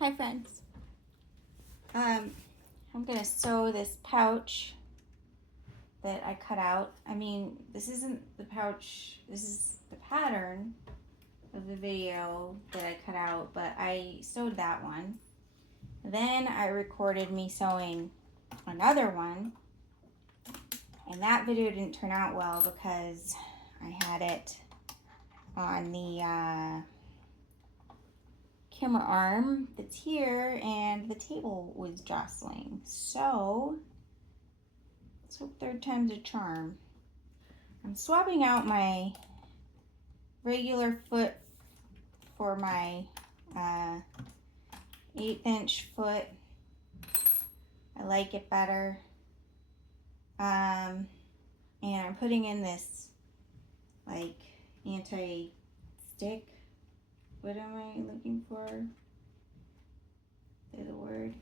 Hi friends. I'm gonna sew this pouch that I cut out. I mean, this isn't the pouch, this is the pattern of the video that I cut out, but I sewed that one. Then I recorded me sewing another one, and that video didn't turn out well because I had it on the camera arm that's here and the table was jostling. So third time's a charm. I'm swapping out my regular foot for my 1/8" foot. I like it better. And I'm putting in this like anti-stick. What am I looking for? Say the word.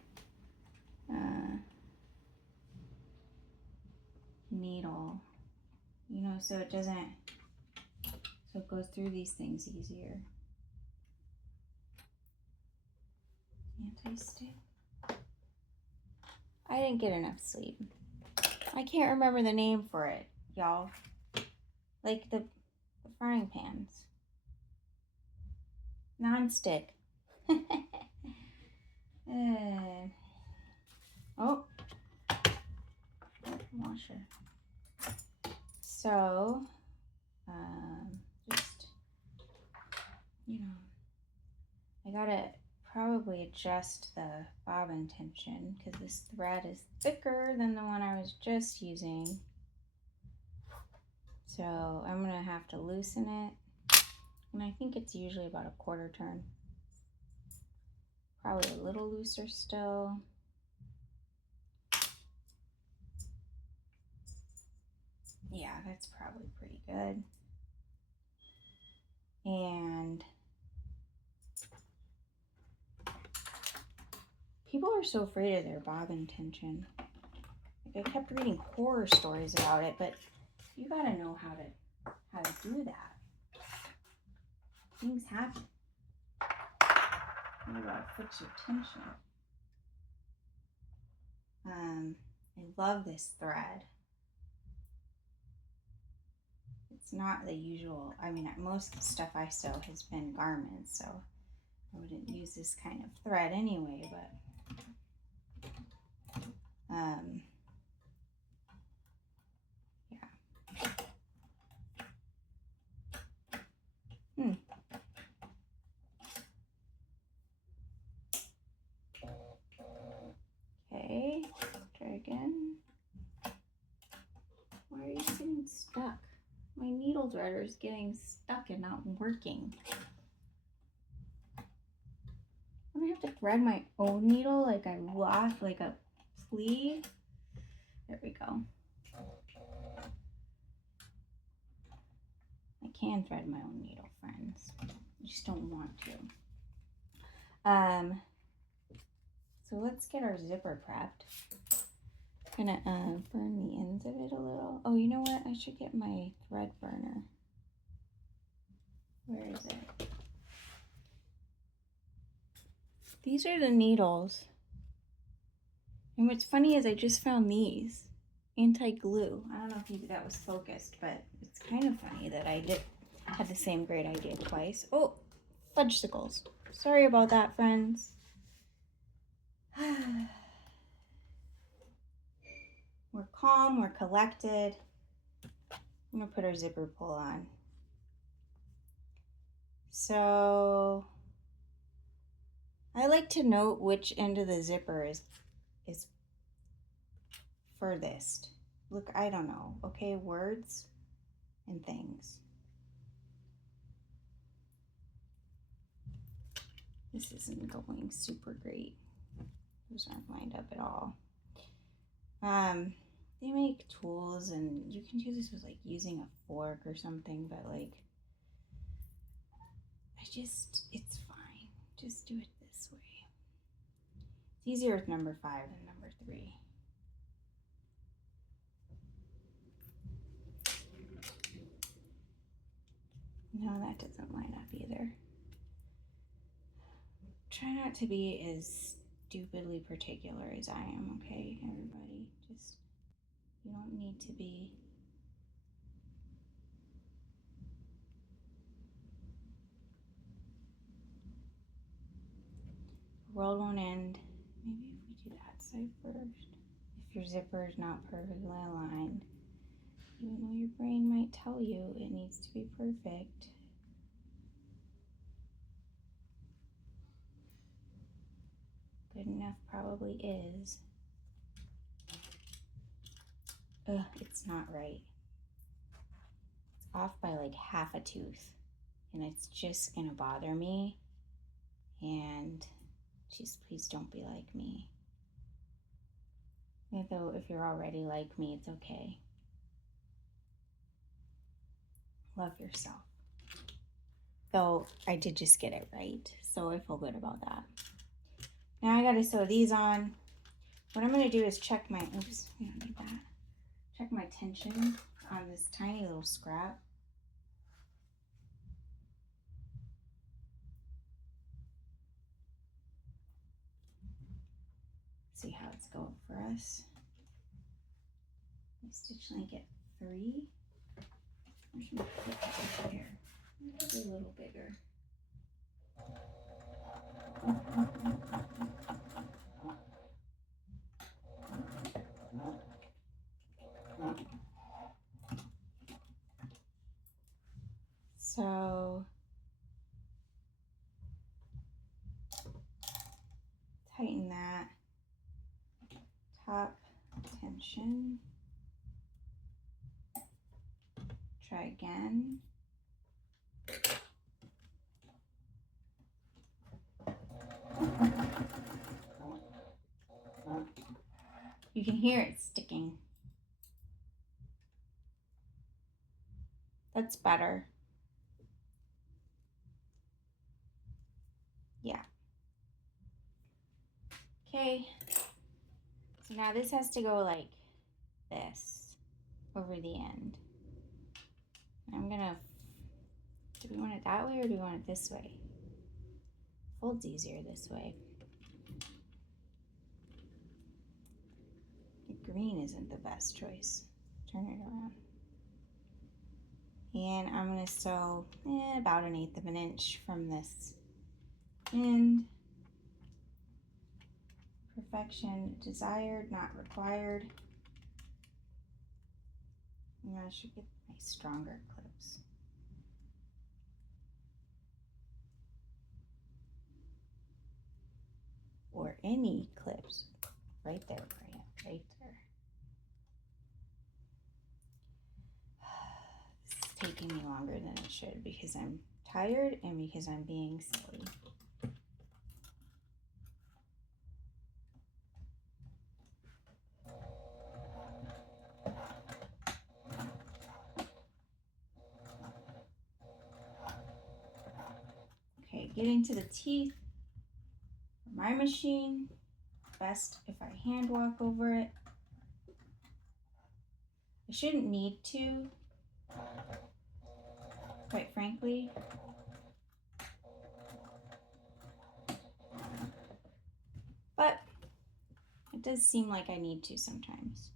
Needle. You know, so it goes through these things easier. Anti-stick. I didn't get enough sleep. I can't remember the name for it, y'all. Like the frying pans. Non-stick. Oh, washer. So, just, you know, I gotta probably adjust the bobbin tension because this thread is thicker than the one I was just using. So I'm gonna have to loosen it. And I think it's usually about a 1/4 turn. Probably a little looser still. Yeah, that's probably pretty good. And people are so afraid of their bobbin tension. Like I kept reading horror stories about it, but you gotta know how to do that. Things happen. You gotta fix your tension. I love this thread. It's not the usual. I mean, most of the stuff I sew has been garments, so I wouldn't use this kind of thread anyway, but yeah. Okay, try again. Why are you getting stuck? My needle threader is getting stuck and not working. I'm gonna have to thread my own needle like I lost like a sleeve. There we go. I can thread my own needle, friends. I just don't want to. So let's get our zipper prepped. I'm gonna burn the ends of it a little. Oh, you know what? I should get my thread burner. Where is it? These are the needles. And what's funny is I just found these. Anti-glue. I don't know if that was focused, but it's kind of funny that I had the same great idea twice. Oh, fudgesicles. Sorry about that, friends. We're calm, we're collected. I'm gonna put our zipper pull on. So I like to note which end of the zipper is furthest. Look, I don't know, okay, words and things. This isn't going super great. Those aren't lined up at all. They make tools and you can do this with like using a fork or something, but like, it's fine. Just do it this way. It's easier with number 5 than number 3. No, that doesn't line up either. try not to be as stupidly particular as I am, okay, everybody? Just, you don't need to be. The world won't end. Maybe if we do that side first. If your zipper is not perfectly aligned, even though your brain might tell you it needs to be perfect, good enough probably is. Ugh, it's not right. It's off by like half a tooth, and it's just gonna bother me. And just please don't be like me. Though if you're already like me, it's okay. Love yourself. Though I did just get it right, so I feel good about that. Now I gotta sew these on. What I'm gonna do is check my, oops, we don't need that. Check my tension on this tiny little scrap. See how it's going for us. My stitch length at 3. I should put that here. Maybe a little bigger. So tighten that top tension. Try again. You can hear it sticking. That's better. Yeah. Okay. So now this has to go like this over the end. I'm gonna, do we want it that way or do we want it this way? Folds easier this way. The green isn't the best choice. Turn it around. And I'm gonna sew about 1/8 of an inch from this end. Perfection desired, not required. I should get my stronger clips. Or any clips. Right there, Bria, right there. This is taking me longer than it should because I'm tired and because I'm being silly. Okay, getting to the teeth. For my machine, best if I hand walk over it. I shouldn't need to, quite frankly. But it does seem like I need to sometimes.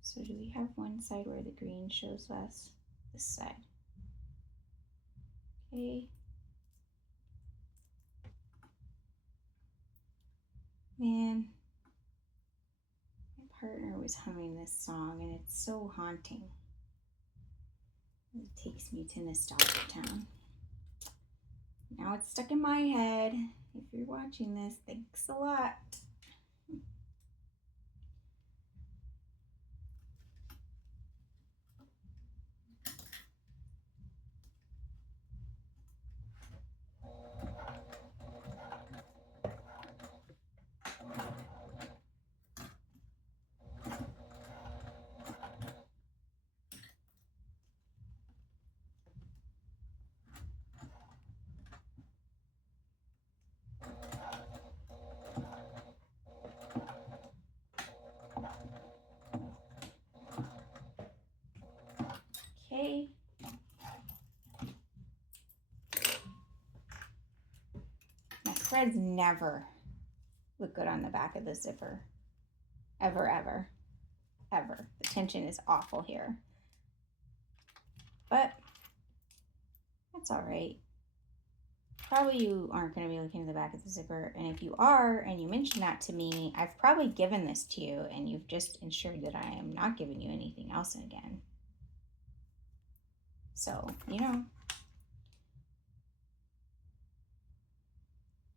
So do we have one side where the green shows less? This side. Okay. Man, my partner was humming this song and it's so haunting. It takes me to nostalgia town. Now it's stuck in my head. If you're watching this, thanks a lot. threads never look good on the back of the zipper. Ever, ever, ever. The tension is awful here. But that's all right. Probably you aren't going to be looking at the back of the zipper. And if you are, and you mention that to me, I've probably given this to you and you've just ensured that I am not giving you anything else again. So, you know,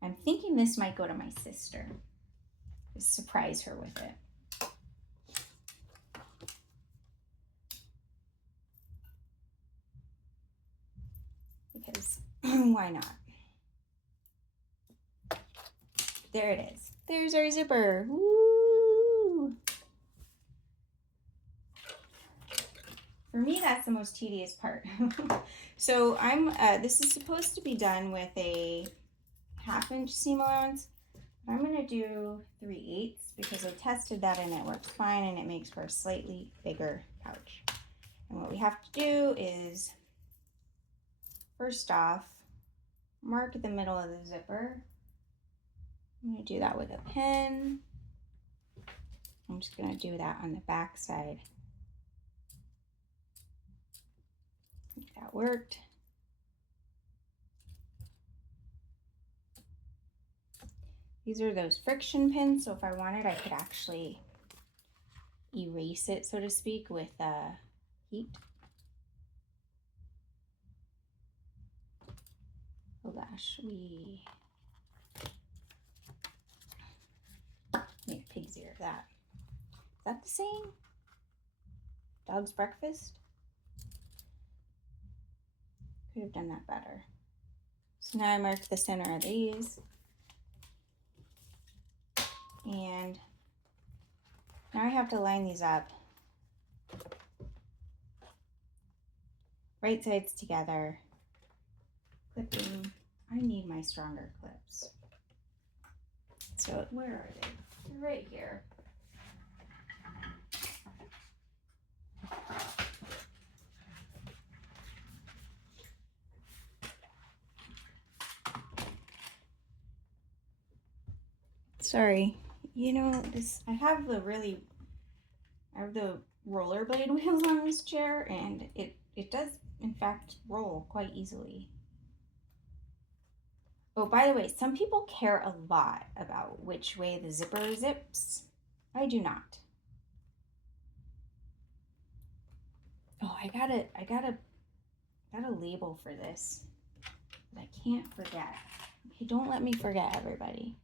I'm thinking this might go to my sister. Just surprise her with it. Because why not? There it is. There's our zipper. Woo! For me, that's the most tedious part. So this is supposed to be done with a 1/2 inch seam allowance. I'm gonna do 3/8 because I tested that and it works fine and it makes for a slightly bigger pouch. And what we have to do is, first off, mark the middle of the zipper. I'm gonna do that with a pen. I'm just gonna do that on the back side. I think that worked. These are those friction pins, so if I wanted, I could actually erase it, so to speak, with heat. Oh gosh, we made a pig's ear of that. Is that the same? Dog's breakfast? Could have done that better. So now I marked the center of these. And now I have to line these up. Right sides together. Clipping. I need my stronger clips. So where are they? They're right here. Sorry. You know, I have the rollerblade wheels on this chair, and it does in fact roll quite easily. Oh, by the way, some people care a lot about which way the zipper zips. I do not. Oh, I got a label for this that I can't forget. Okay, don't let me forget, everybody.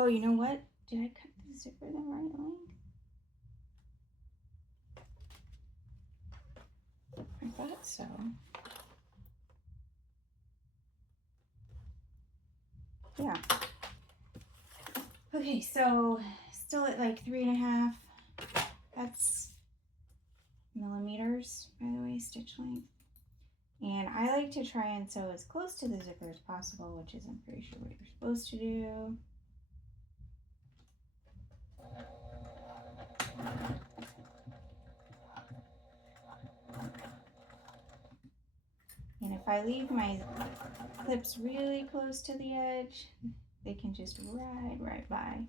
Oh, you know what? Did I cut the zipper the right length? I thought so. Yeah. Okay, so still at like 3.5. That's millimeters, by the way, stitch length. And I like to try and sew as close to the zipper as possible, which is, I'm pretty sure, what you're supposed to do. And if I leave my clips really close to the edge, they can just ride right by.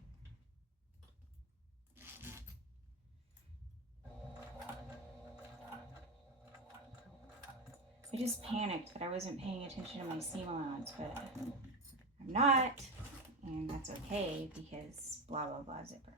I just panicked that I wasn't paying attention to my seam allowance, but I'm not, and that's okay because blah, blah, blah zipper.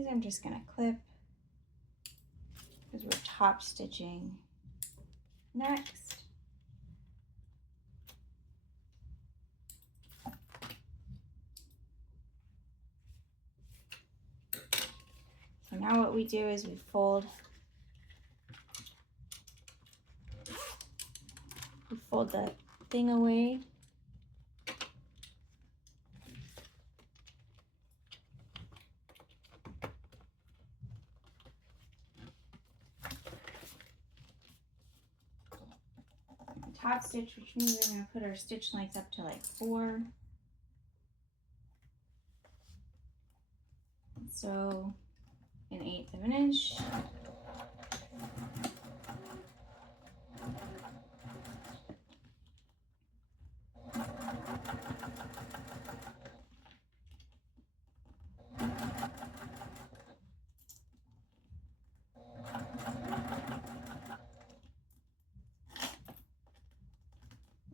these I'm just going to clip because we're top stitching next. So now what we do is we fold the thing away. Top stitch, which means we're going to put our stitch length up to like 4. So 1/8 of an inch.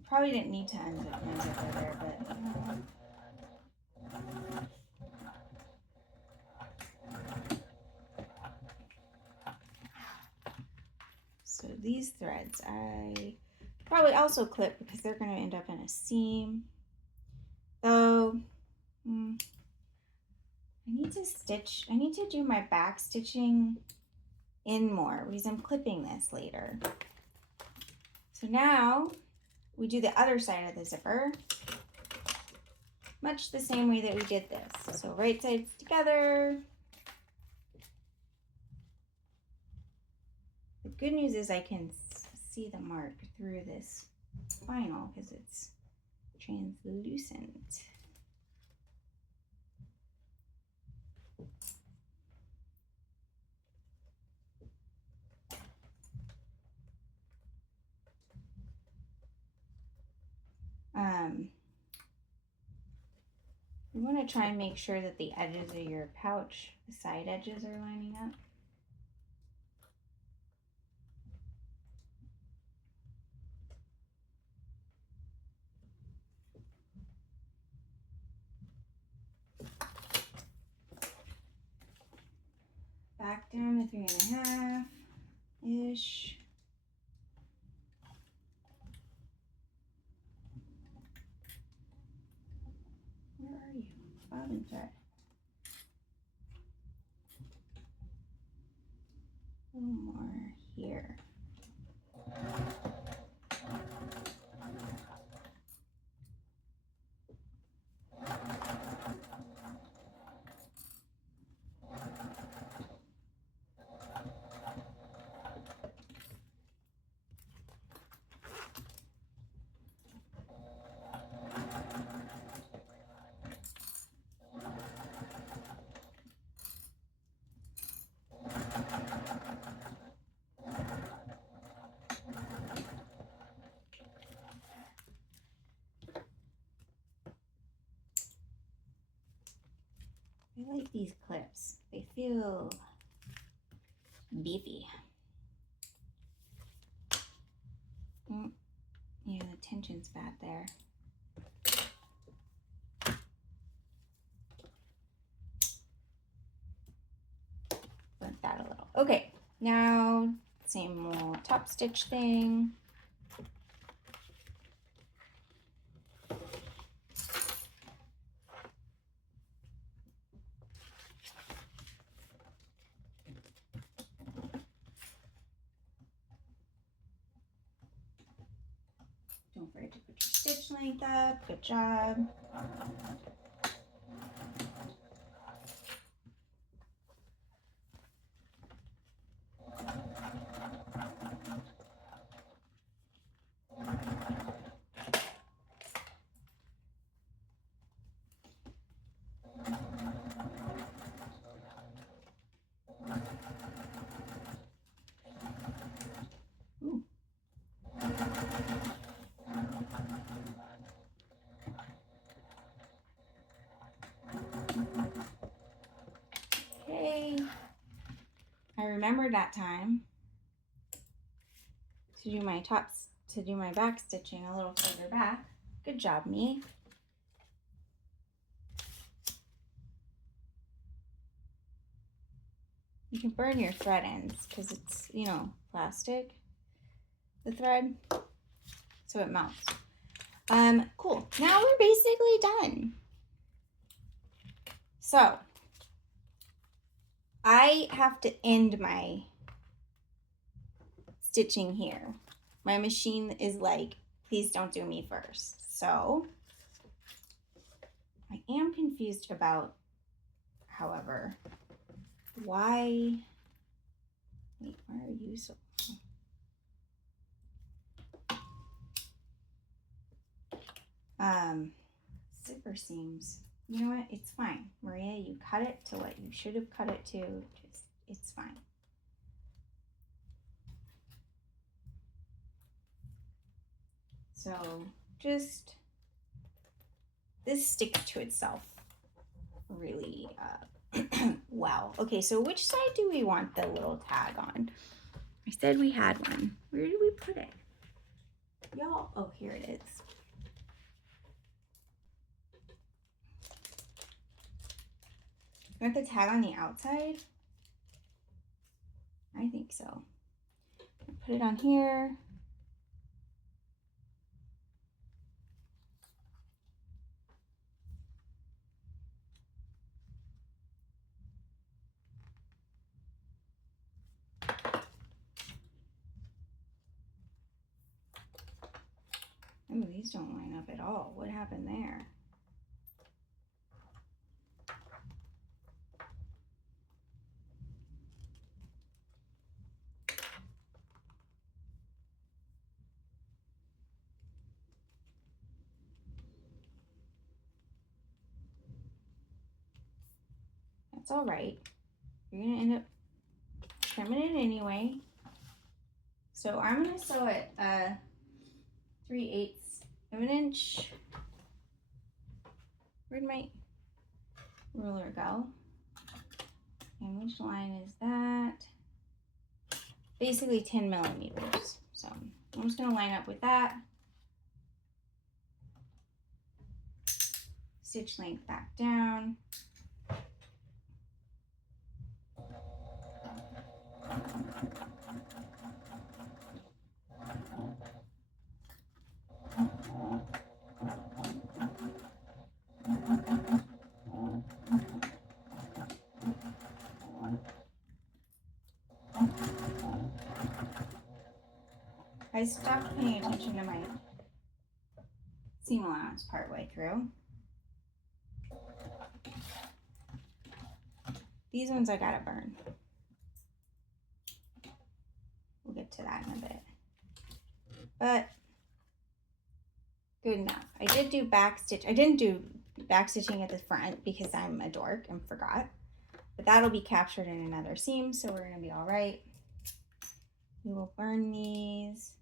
Probably didn't need to unzip my zipper there, but so these threads I probably also clip because they're going to end up in a seam. Though I need to do my back stitching in more because I'm clipping this later. So now we do the other side of the zipper, much the same way that we did this. So right sides together. The good news is I can see the mark through this vinyl because it's translucent. You want to try and make sure that the edges of your pouch, the side edges, are lining up. Back down to 3.5-ish. Where are you? Bobbin thread. A little more here. I like these clips. They feel beefy. Yeah, the tension's bad there. Bent that a little. Okay, now same old top stitch thing. Don't forget to put your stitch length up. Good job. Ooh. Okay, I remembered that time to do my tops, to do my back stitching a little further back. Good job, me. You can burn your thread ends because it's, you know, plastic, the thread, so it melts. Cool. Now we're basically done. So I have to end my stitching here. My machine is like, please don't do me first. So I am confused about, however, why, wait, why are you so, zipper seams. You know what? It's fine. Maria, you cut it to what you should have cut it to. Just, it's fine. So just, this sticks to itself really well. Okay, so which side do we want the little tag on? I said we had one. Where did we put it? Y'all, oh, here it is. You want the tag on the outside? I think so. Put it on here. Oh, these don't line up at all. What happened there? That's all right. You're gonna end up trimming it anyway. So I'm gonna sew it 3/8 of an inch. Where'd my ruler go? And which line is that? Basically 10 millimeters. So I'm just gonna line up with that. Stitch length back down. I stopped paying attention to my seam allowance partway through. These ones I gotta burn. We'll get to that in a bit. But good enough. I did do back stitch. I didn't do back stitching at the front because I'm a dork and forgot. But that'll be captured in another seam, so we're gonna be all right. We will burn these.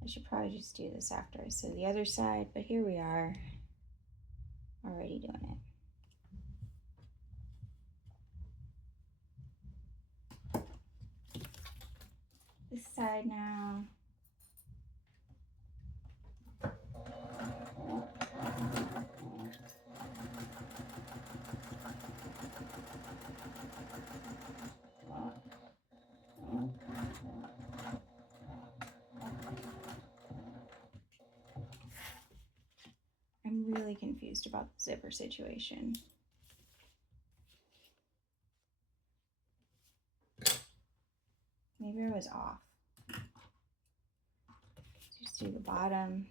I should probably just do this after I sew the other side, but here we are, already doing it. This side now. I'm really confused about the zipper situation. Maybe I was off. Just do the bottom.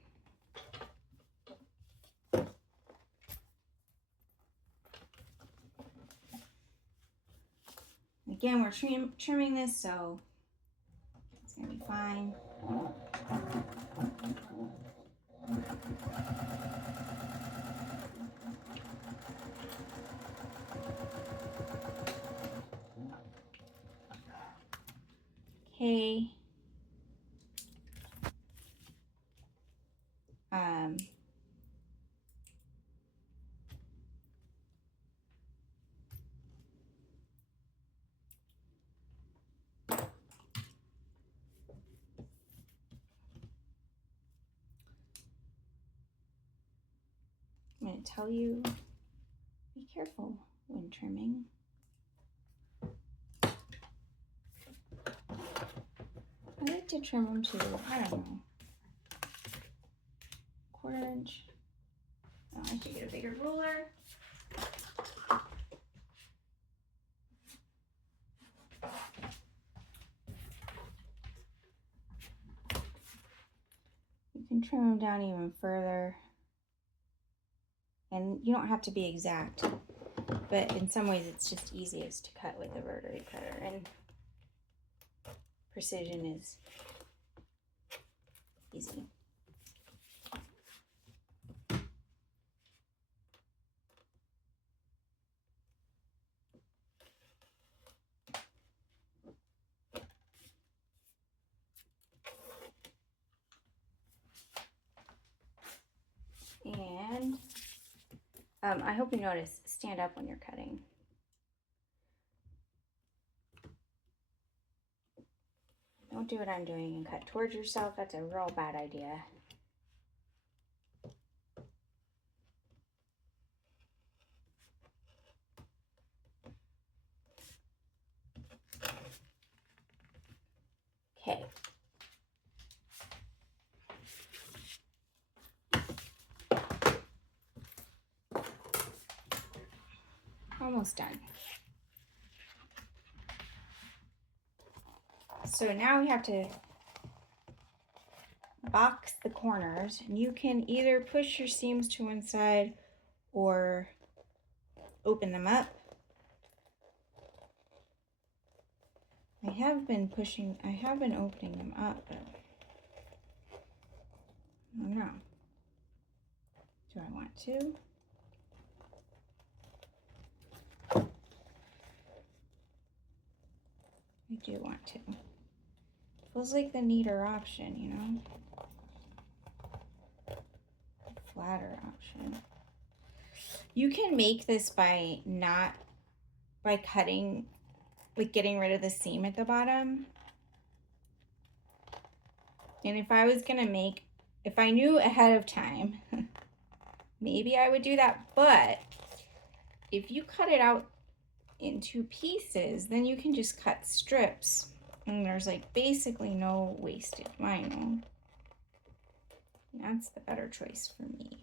Again, we're trimming this, so it's gonna be fine. Okay. going to tell you, be careful when trimming. I like to trim them to, I don't know, 1/4 inch. Oh, I should get a bigger ruler. You can trim them down even further. And you don't have to be exact, but in some ways it's just easiest to cut with a rotary cutter, and precision is easy. And I hope you notice, stand up when you're cutting. Don't do what I'm doing and cut towards yourself. That's a real bad idea. Okay. Almost done. So now we have to box the corners, and you can either push your seams to one side or open them up. I have been opening them up, but I don't know. Do I want to? I do want to. Feels like the neater option, you know? The flatter option. You can make this by cutting, like getting rid of the seam at the bottom. And if I knew ahead of time, maybe I would do that. But if you cut it out into pieces, then you can just cut strips, and there's like basically no wasted vinyl. That's the better choice for me.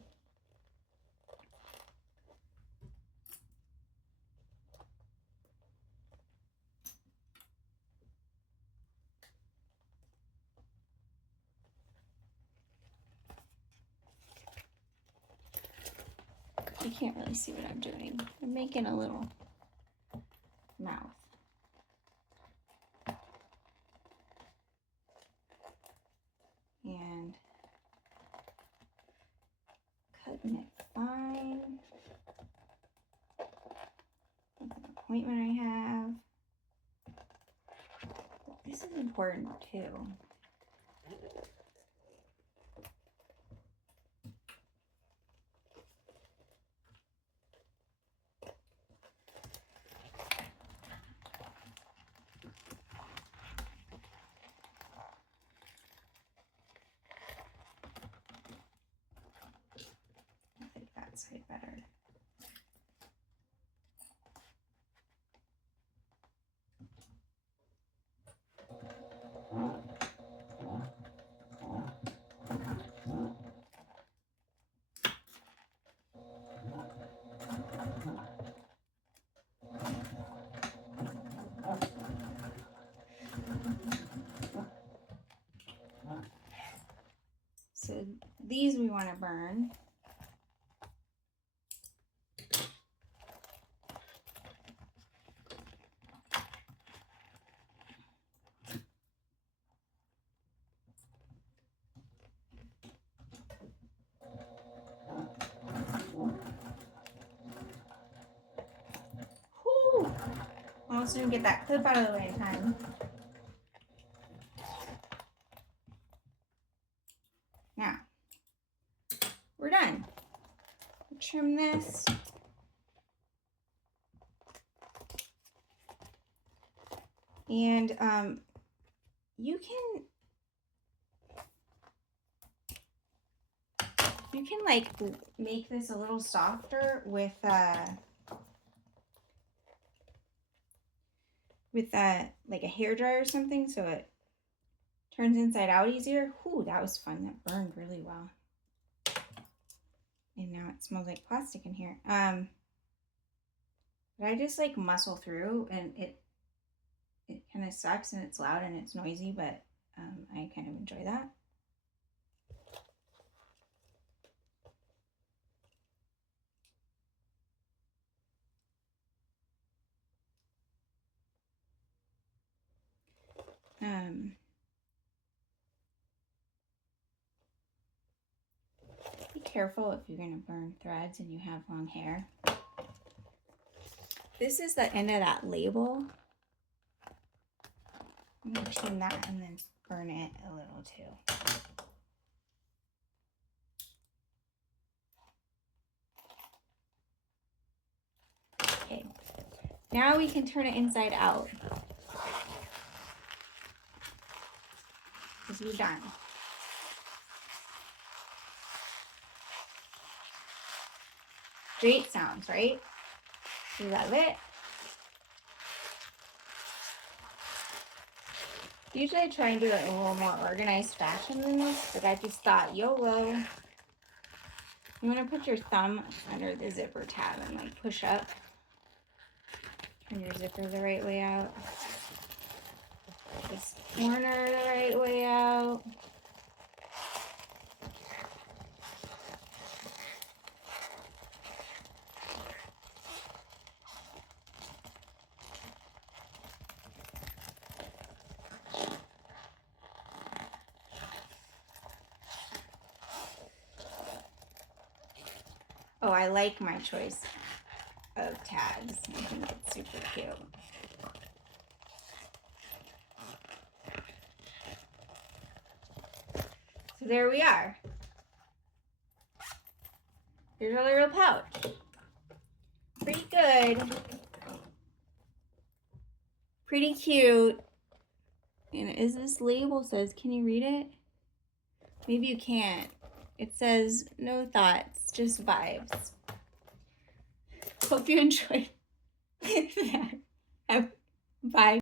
You can't really see what I'm doing. I'm making a little mouth. And cutting it fine. That's an appointment I have. This is important too. I think that side better. So these we want to burn. Whew. Almost didn't get that clip out of the way in time. Now, we're done. Trim this. And you can You can like make this a little softer with like a hairdryer or something, so it turns inside out easier. Ooh, that was fun. That burned really well. And now it smells like plastic in here. But I just like muscle through, and it kind of sucks and it's loud and it's noisy, but I kind of enjoy that. Be careful if you're going to burn threads and you have long hair. This is the end of that label. I'm going to trim that and then burn it a little too. Okay, now we can turn it inside out. Because we're done. Great sounds, right? You love it? Usually I try and do it in a little more organized fashion than this, but I just thought, YOLO. You want to put your thumb under the zipper tab and like push up. Turn your zipper the right way out. This corner the right way out. Oh, I like my choice of tags. I think it's super cute. So there we are. Here's our little pouch. Pretty good. Pretty cute. And as this label says, can you read it? Maybe you can't. It says, no thoughts, just vibes. Hope you enjoyed that. Bye.